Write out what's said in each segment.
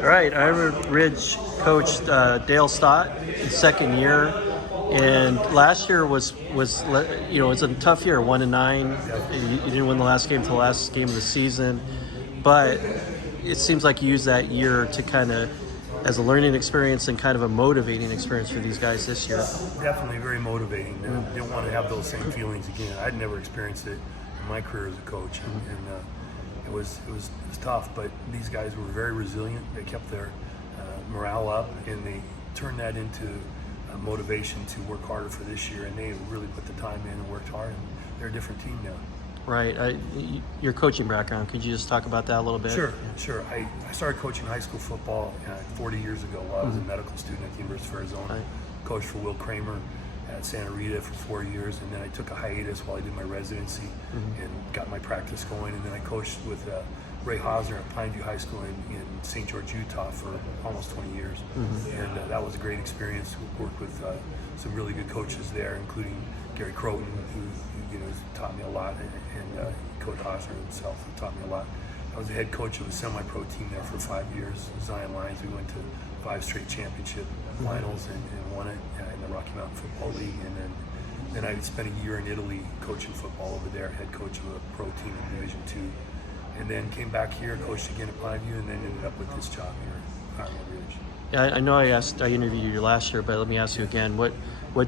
All right, Ironwood Ridge coach Dale Stott, his second year, and last year was it's a tough year, 1-9. You didn't win the last game till the last game of the season, but it seems like you used that year to kind of as a learning experience and kind of a motivating experience for these guys this year. Definitely very motivating. I didn't want to have those same feelings again. I'd never experienced it in my career as a coach, and it was tough. But these guys were very resilient. They kept their morale up, and they turned that into motivation to work harder for this year. And they really put the time in and worked hard. And they're a different team now. Right. Your coaching background, could you just talk about that a little bit? Sure. I started coaching high school football 40 years ago while I was a medical student at the University of Arizona. Right. Coached for Will Kramer at Santa Rita for 4 years, and then I took a hiatus while I did my residency and got my practice going. And then I coached with Ray Hosner at Pineview High School in St. George, Utah for almost 20 years. And that was a great experience. We worked with some really good coaches there, including Gary Croton, who taught me a lot, and Coach Hosner himself, who taught me a lot. I was the head coach of a semi-pro team there for 5 years, Zion Lions. We went to 5 straight championship finals and won it in the Rocky Mountain Football League. And then I spent a year in Italy coaching football over there, head coach of a pro team in Division II. And then came back here, coached again at Pineview, and then ended up with this job here at Ironwood Ridge. Yeah, I know I interviewed you last year, but let me ask you again, what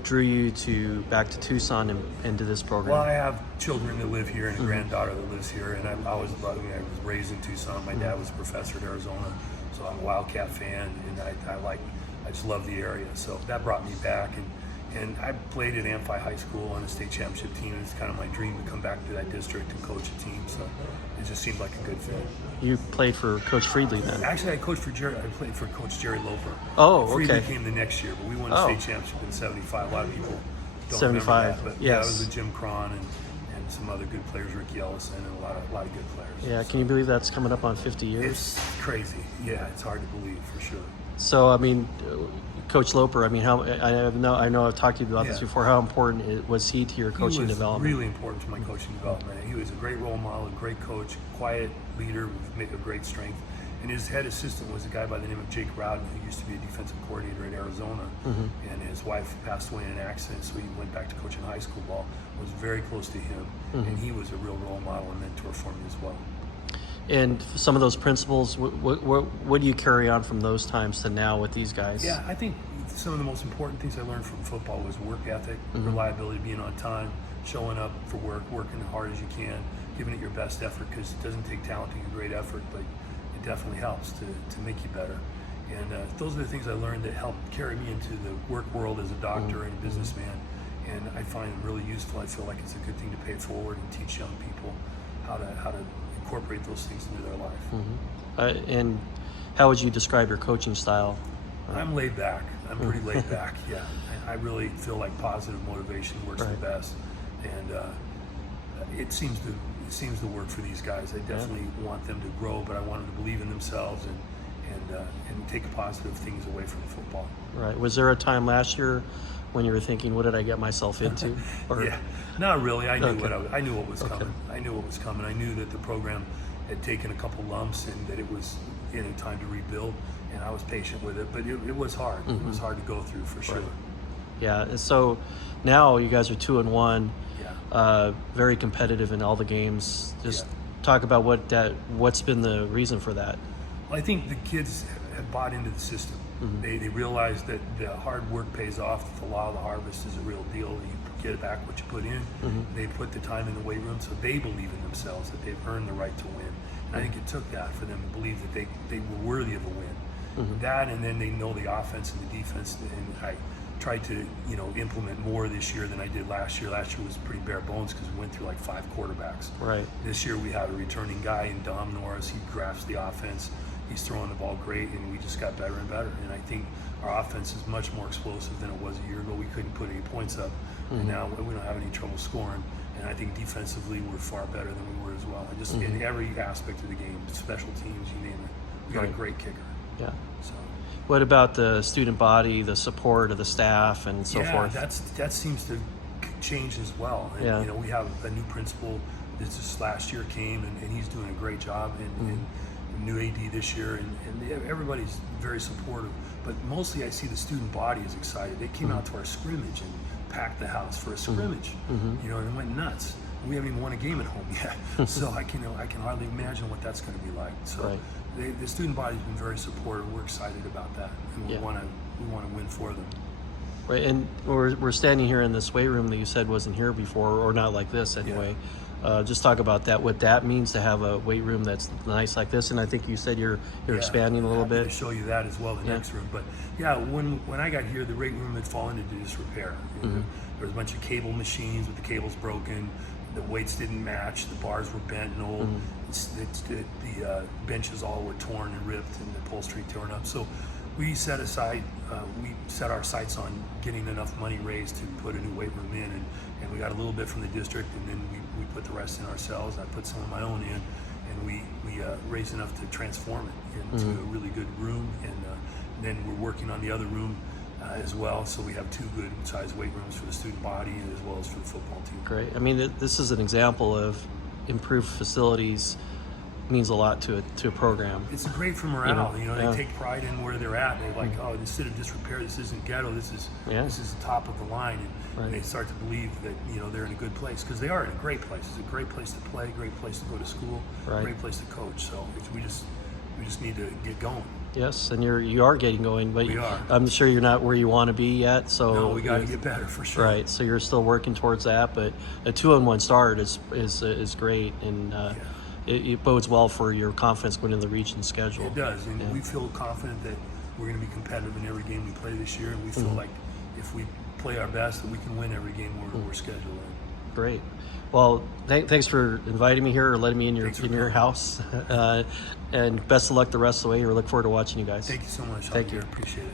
drew you back to Tucson and into this program? Well, I have children that live here and a granddaughter that lives here, and I was raised in Tucson. My dad was a professor at Arizona, so I'm a Wildcat fan, and I just love the area. So that brought me back, and I played at Amphi High School on a state championship team, and it's kind of my dream to come back to that district and coach a team. So it just seemed like a good fit. You played for Coach Friedley then? Actually, I played for Coach Jerry Loper. Oh, okay. Friedley came the next year, but we won a state championship in '75. A lot of people don't 75, remember that, but yes. yeah, I was with Jim Cron and some other good players, Ricky Ellison, and a lot of good players. Yeah, can you believe that's coming up on 50 years? It's crazy. Yeah, it's hard to believe for sure. So, I mean, Coach Loper, I mean, I know I've talked to you about this before. How important was he to your coaching development? He was really important to my coaching development. He was a great role model, a great coach, quiet leader with a great strength. And his head assistant was a guy by the name of Jake Rowden, who used to be a defensive coordinator at Arizona. And his wife passed away in an accident, so he went back to coaching high school ball. Was very close to him, and he was a real role model and mentor for me as well. And some of those principles, what do you carry on from those times to now with these guys? Yeah, I think some of the most important things I learned from football was work ethic, reliability, being on time, showing up for work, working as hard as you can, giving it your best effort, because it doesn't take talent to give great effort, but it definitely helps to make you better. And those are the things I learned that helped carry me into the work world as a doctor and a businessman. And I find them really useful. I feel like it's a good thing to pay it forward and teach young people how to incorporate those things into their life. And how would you describe your coaching style? I'm laid back. I'm pretty laid back. Yeah, I really feel like positive motivation works the best, and it seems to work for these guys. I definitely want them to grow, but I want them to believe in themselves and take positive things away from football. Right. Was there a time last year when you were thinking, "What did I get myself into?" Or... Yeah, not really. I knew I knew what was coming. I knew what was coming. I knew that the program had taken a couple lumps and that it was in a time to rebuild. And I was patient with it, but it was hard. It was hard to go through for sure. Right. Yeah. So now you guys are 2-1. Yeah. Very competitive in all the games. Just talk about what's been the reason for that. Well, I think the kids have bought into the system. They realize that the hard work pays off. That the law of the harvest is a real deal. You get back what you put in. They put the time in the weight room, so they believe in themselves that they've earned the right to win. And I think it took that for them to believe that they were worthy of a win. That, and then they know the offense and the defense, and I tried to implement more this year than I did last year. Last year was pretty bare bones because we went through like 5 quarterbacks. Right. This year we have a returning guy in Dom Norris. He grasps the offense. He's throwing the ball great, and we just got better and better. And I think our offense is much more explosive than it was a year ago. We couldn't put any points up, and now we don't have any trouble scoring. And I think defensively we're far better than we were as well. And just in every aspect of the game, special teams, you name it, we got a great kicker. Yeah. So. What about the student body, the support of the staff, and so forth? Yeah, that seems to change as well. And, we have a new principal that just last year came, and he's doing a great job. And new AD this year, and everybody's very supportive. But mostly, I see the student body is excited. They came out to our scrimmage and packed the house for a scrimmage, you know, and it went nuts. We haven't even won a game at home yet, so I can hardly imagine what that's going to be like. So the student body's been very supportive. We're excited about that, and we want to win for them. Right, and we're standing here in this weight room that you said wasn't here before, or not like this anyway. Just talk about that, what that means to have a weight room that's nice like this. And I think you said you're expanding a little bit. To show you that as well, the next room. But yeah, when I got here, the weight room had fallen into disrepair. There was a bunch of cable machines with the cables broken. The weights didn't match. The bars were bent and old. The benches all were torn and ripped, and the upholstery torn up. So we set our sights on getting enough money raised to put a new weight room in, and we got a little bit from the district, and then we put the rest in ourselves. I put some of my own in, and we raised enough to transform it into a really good room, and then we're working on the other room as well, so we have 2 good sized weight rooms for the student body and as well as for the football team. Great. I mean, this is an example of improved facilities means a lot to a program. It's great for morale. You know, they take pride in where they're at. They're like, oh, instead of disrepair, this isn't ghetto. This is the top of the line, and they start to believe that they're in a good place, because they are in a great place. It's a great place to play, great place to go to school, great place to coach. So we just need to get going. Yes, and you are getting going, but we are. I'm sure you're not where you want to be yet. So no, we got to get better for sure. Right. So you're still working towards that, but a 2-1 start is great, and it bodes well for your confidence going into the region schedule. It does, and we feel confident that we're going to be competitive in every game we play this year, and we feel like if we play our best, that we can win every game we're scheduled in. Great. Well, thanks for inviting me here, or letting me in your house, and best of luck the rest of the way. We look forward to watching you guys. Thank you so much. Thank you. Appreciate it.